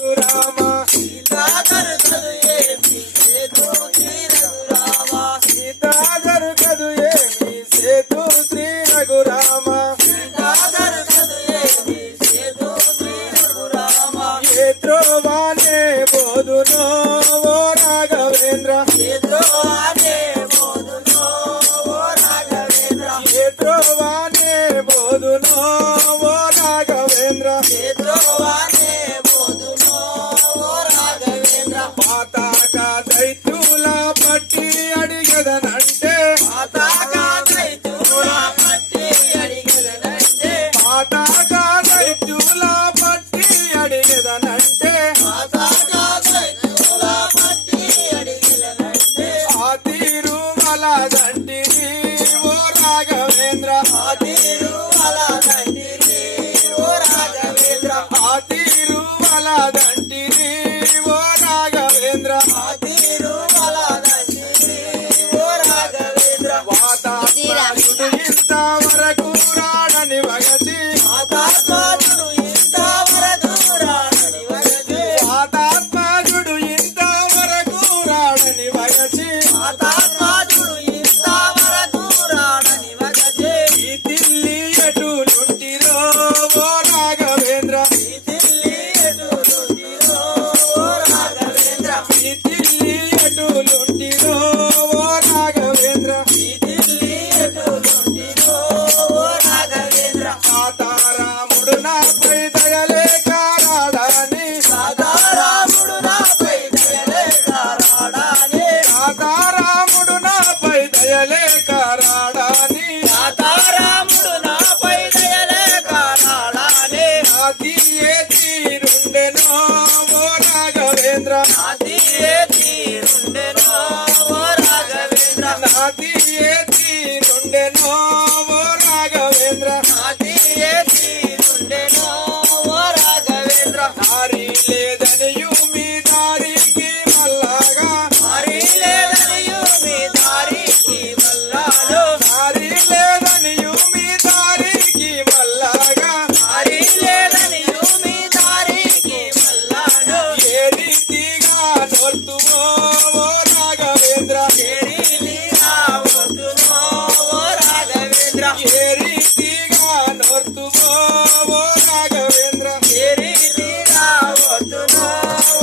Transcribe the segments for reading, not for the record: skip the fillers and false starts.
రామ సీతా దొరకదు ఏమి సేతు శ్రీ రఘురామ సీతా దొరకదు ఏమి సేతు శ్రీ రఘురామ సీతా దొరకదు ఏమి సేతు శ్రీ రఘురామ ఏ త్రోవానే బోధునో ఓ రాఘవేంద్ర ఏ త్రోవానే బోధునో ఓ రాఘవేంద్ర ఏ త్రోవానే బోధునో ఓ రాఘవేంద్ర ఏ త్రోవానే బోధునో ఓ రాఘవేంద్ర పాతాక దైత్యుల పట్టి అడిగదనంటే పాతాక దైత్యుల పట్టి అడిగదనంటే పాతాక దైత్యుల పట్టి అడిగదనంటే పాతాక దైత్యుల పట్టి అడిగదనంటే ఆ తిరుమల దండిని ఓ రాఘవేంద్ర ఆ తిరుమల దండిని ఓ రాఘవేంద్ర ఆ తిరుమల దండిని ఓ రాఘవేంద్ర ఆ తిరుమల దండిని ఓ రాఘవేంద్ర వాతాత్మజుడు ఇంతవరకు రాడని వగచి వాతాత్మజుడు ఇంతవరకు రాడని వగచి వాతాత్మజుడు ఇంతవరకు రాడని వగచి వాతాత్మజుడు ఇంతవరకు రాడని వగచి ఈ తిల్లి ఎటులుంటిరో ఓ రాఘవేంద్ర ఈ తిల్లి ఎటులుంటిరో ఓ రాఘవేంద్ర ఈ తిల్లి ఎటులుంటిరో ఓ రాఘవేంద్ర ఈ తిల్లి ఎటులుంటిరో ఓ రాఘవేంద్ర సీతారాముడు నాపై దయలేక రాడని సీతారాముడు నాపై దయలేక రాడని సీతారాముడు నాపై దయలేక రాడని సీతారాముడు నాపై దయలేక రాడని నాది ఏ తీరుండెనో ఓ రాఘవేంద్ర నాది ఏ తీరుండెనో ఓ రాఘవేంద్ర నాది ఏ తీరుండెనో ఓ రాఘవేంద్ర నాది ఏ తీరుండెనో ఓ రాఘవేంద్ర దారి లేదనియు మీ దారికి మల్లగా దారి లేదనియు మీ దారికి మల్లాలో దారి లేదనియు మీ దారికి మల్లగా దారి లేదనియు మీ దారికి మల్లాలో ఏ రీతిగా నోర్తుమో ఓ రాఘవేంద్ర ఏ రీతిగా నోర్తుమో ఓ రాఘవేంద్ర ఏ రీతిగా నోర్తుమో ఓ రాఘవేంద్ర ఏ రీతిగా నోర్తుమో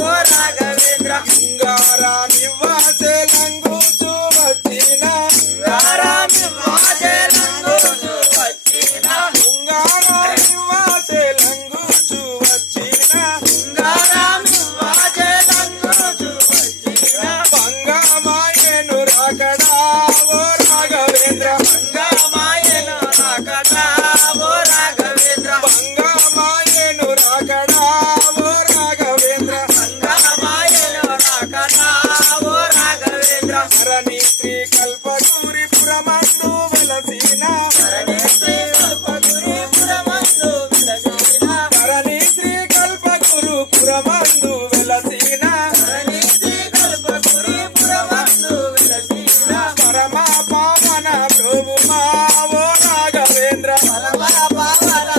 ఓ రాఘవేంద్ర ఉంగారామివ్వాసే లంగుచు వచ్చిన ఉంగారామివ్వాసే లంగుచు వచ్చిన ఉంగారామివ్వాసే లంగుచు వచ్చిన ఉంగారామివ్వాసే లంగుచు వచ్చిన భంగమాయను రాకడా ఓ రాఘవేంద్ర భంగమాయను రాకడా ఓ రాఘవేంద్ర భంగమాయను రాకడా ఓ రాఘవేంద్ర భంగమాయను రాకడా ఓ రాఘవేంద్ర హరణి శ్రీ కల్పగూరి పురమందు వెలసిన హరణి శ్రీ కల్పగురి పురమందు వెలసిన హరణి శ్రీ కల్పగురు పురమందు వెలసిన హరణి శ్రీ కల్పగురి పురమందు వెలసిన పరమ పావన ప్రభుమా ఓ రాఘవేంద్ర పరమ పావన